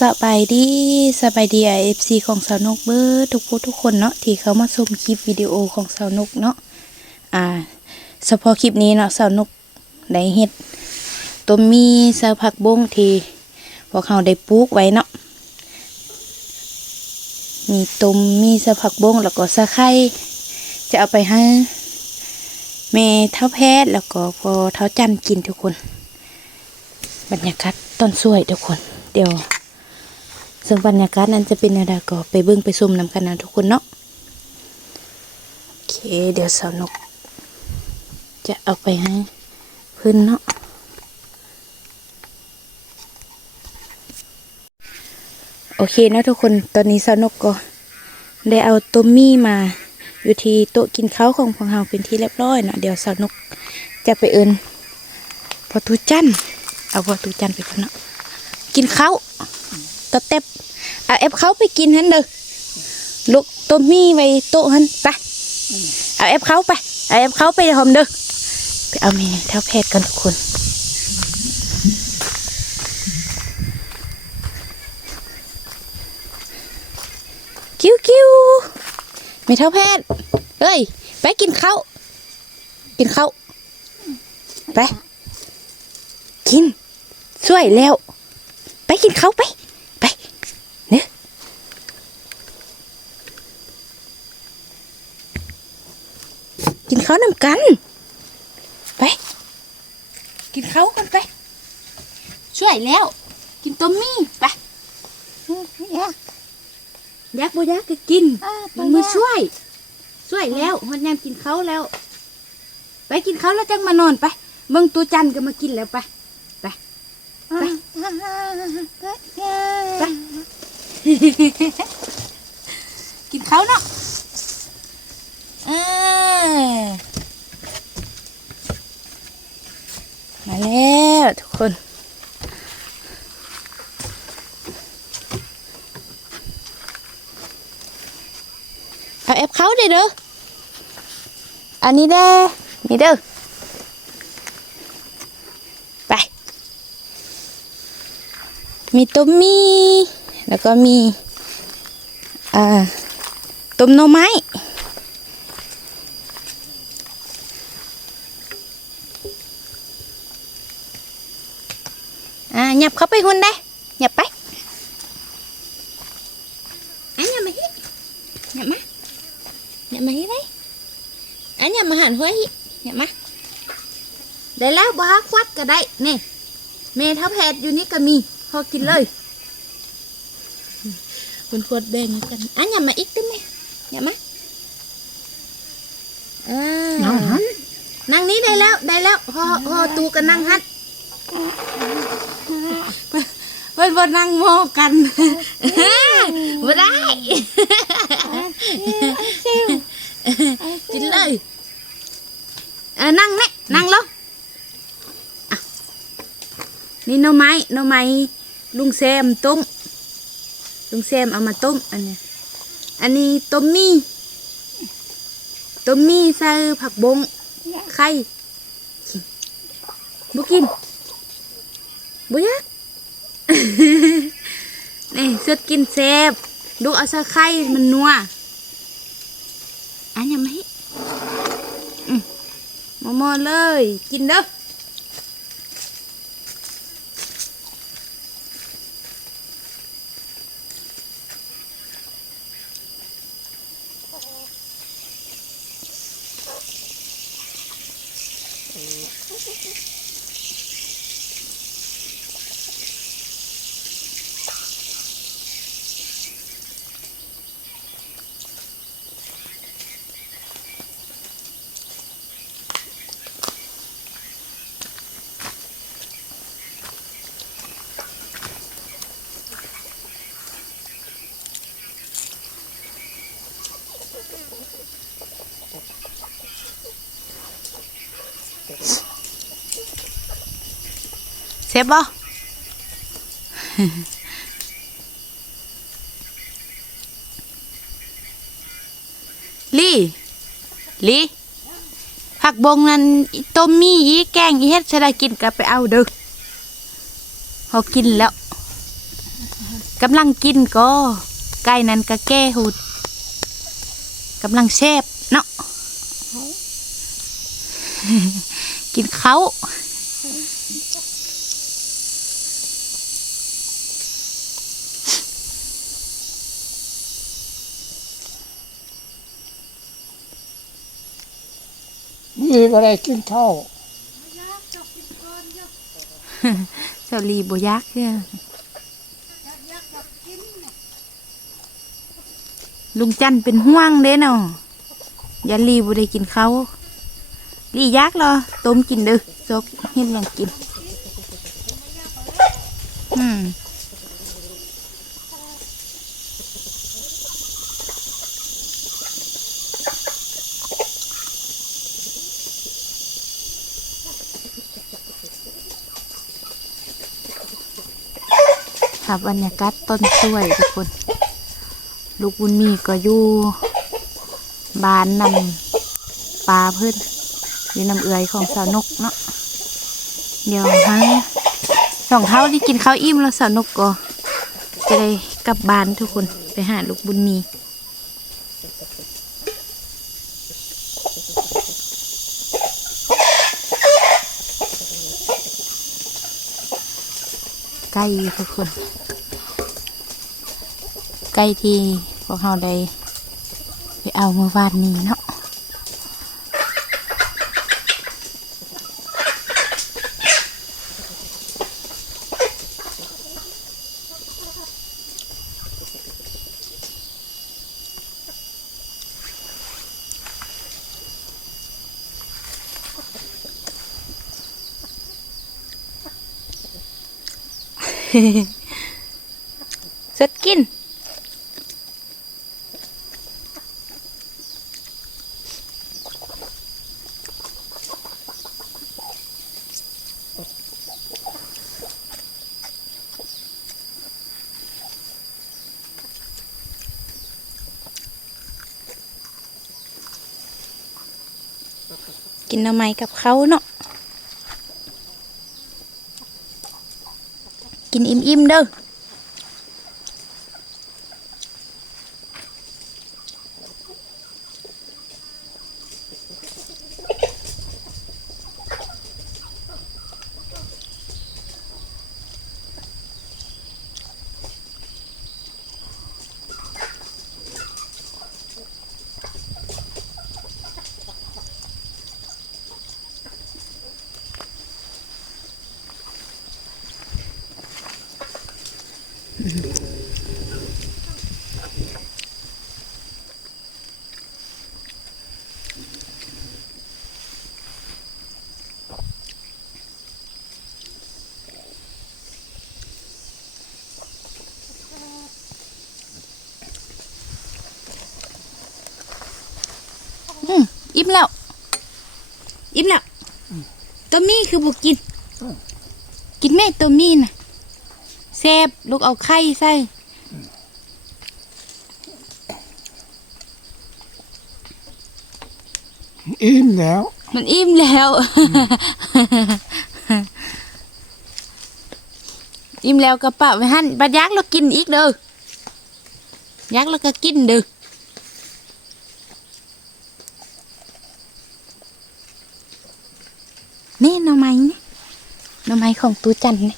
สบายดีสบายดีไอเอฟซีของสาวนกเบอร์ทุกผู้ทุกคนเนาะที่เขามาชมคลิปวิดีโอของสาวนกเนาะอ่าเฉพาะคลิปนี้เนาะสาวนกได้เฮ็ดต้มมีซาผักบงที่พวกเขาได้ปลูกไว้เนาะมีต้มมีซาผักบงแล้วก็ซาไข่จะเอาไปให้แม่เท่าแพทย์แล้วก็พอเท่าจันกินทุกคน บรรยากาศต้นสวยทุกคน เดี๋ยว ซึ่งบรรยากาศนั้นจะเป็นอะไรก็ไปเบิ่งไปชมนำกันนะทุกคนเนาะโอเคเดี๋ยวสาวนก จะเอาไปให้เพื่อนเนาะโอเคเนาะทุกคนตอนนี้สาวนกก็ได้เอาต้มมี่มาอยู่ที่โต๊ะกินข้าวของพวกเราเป็นที่เรียบร้อยเนาะเดี๋ยวสาวนกจะไปเอินพอตูจันเอาพอตูจันไปก่อนเนาะกินข้าว เต็บเอาเอฟเขาไปกินฮันเด้อลูกต้มมี่ไว้โต๊ะฮันไปเอาเอฟเขาไปเอาเอฟเขาไปหอมเด้อไปเอาเมเท่าแพทย์กันทุกคนกิ้วกิ้วเมเท่าแพทย์เอ้ยไปกินข้าวกินข้าวไป กินสวยแล้ว ไปกินข้าวไป ไปเนื้อ กินข้าวนำกัน ไป กินข้าวกันไป ช่วยแล้ว กินต้มมี่ไปยักบ่ยักก็กิน มันมาช่วย ช่วยแล้วฮอนยามกินข้าวแล้ว ไปกินข้าวแล้วจังมานอนไปเบิ่งตัวจันก็มากินแล้วไปไปไปไปกินข้าวเนาะเออมาแล้วทุกคน เอาแอปเขาเด้อเด้อ อันนี้เด้นี่เด้อ ไป มีต้มมีแล้วก็มี อ่า ต้มหน่อไม้อ่าหยับเข้าไปหุ่นได้หยับไปอันหยับมาฮิหยับมาหยับมาฮิได้อันหยับ มาหันหัวฮิหยับมาได้แล้วบ้าควัดก็ได้นี่เมทับแพทย์อยู่นี่ก็มีพอกินเลยคนควดแบ่งกันอะอย่ามาอีกได้ไหมอย่ามาอ่านั่งนี้ได้แล้วได้แล้วพอพอตูกันนั่งฮัดเพื่อนเพื่อนนั่งโมกันบ่ได้กินเลย เออนั่งเนี่ยนั่งลงนี่หน่อไม้หน่อไม้ลุงแซมต้ม ลุงแซมเอามาต้ม อันนี้อันนี้ต้มมี่ต้มมี่ใส่ผักบงไข่บุกินบุยักนี่เสื้อกินแซบดูเอาใส่ไข่มันนัวอันยังไม่ มอๆเลยกินเด้อเซฟบ่ลี่ลี่ผักบงนั้นต้มมี่อีแกงอีเฮ็ดจะได้กินก็ไปเอาเด้อพอกินแล้วกำลังกินก็ไก่นั้นก็แก้หุดกำลังแซบเนาะกินเขา นี่ก็ได้กินข้าวเจ้าลีบยักษ์เนี่ยลุงจันเป็นห่วงเด้เนาะอย่าลีบ่ได้กินเขาลียักษ์เหรอต้มกินด้อซกเฮ็ดหยังกิน อืม ครับบรรยากาศต้นสวยทุกคน ลูกบุญมีก็อยู่บ้านนำปลาเพิ่นอยู่นำเอือยของสาวนกเนาะเดี๋ยวฮะสองเท้าที่กินข้าวอิ่มแล้วสาวนกก็จะได้กลับบ้านทุกคนไปหาลูกบุญมี ไก่ทุกคน ไก่ที่พวกเราได้ไปเอาเมื่อวานนี้เนาะ สดกิน กินน้ำไม้กับเขาเนาะ กินอิ่มๆเด้อ อืมอิ่มแล้ว อิ่มแล้ว ตัวมีคือบุกิน กินแม่ตัวมีน่ะแซ่บลูกเอาไข่ใส่อิ่มแล้ว มันอิ่มแล้ว อิ่มแล้วก็ปะไว้หั่นบัดยักษ์เรากินอีกเด้อยักษ์เราก็กินเด้อนี่หน่อไม้นี่หน่อไม้ของตูจันนี่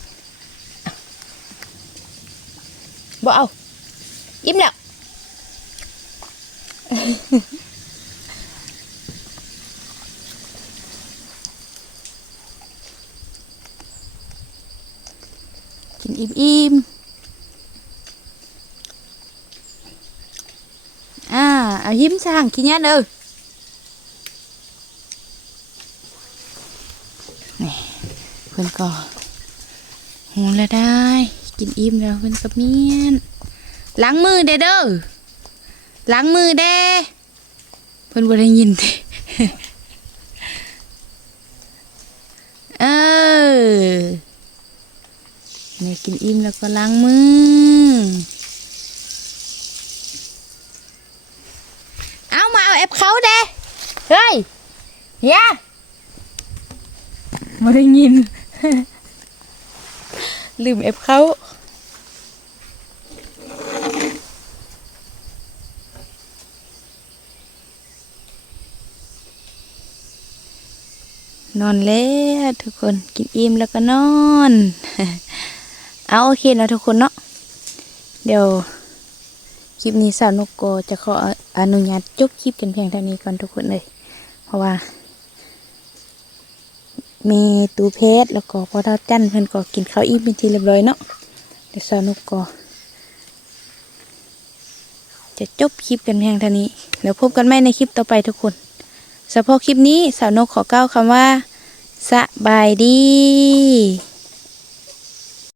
เอา บ่เอาอิ่มแล้วกินอิ่มๆอ่าเอายิ้มสร้าง กินอิ่มแล้วเพื่อนก็เมียนล้างมือเด้อเด้อล้างมือเด้เพื่อนบ่ได้ยินเออเนี่ยกินอิ่มแล้วก็ล้างมือเอามาเอาแอปเขาเด้เฮ้ยเฮียไม่ได้ยิน ลืมแอปเขา นอนแล้วทุกคนกินอิ่มแล้วก็นอน เอาโอเคเนาะทุกคนเนาะเดี๋ยวคลิปนี้สาวนกก็จะขออนุญาตจบคลิปกันเพียงเท่านี้ก่อนทุกคนเลย เพราะว่า มีตูเพชรแล้วก็พอเท่าจันเพิ่อนก็กินข้าวอิ่มเป็นทีเรียบร้อยเนาะเดี๋ยวสาวนกก็จะจบคลิปกันเพียงเท่านี้เดี๋ยวพบกันใหม่ในคลิปต่อไปทุกคน สำหรับคลิปนี้สาวนกขอกล่าวคำว่าสบายดี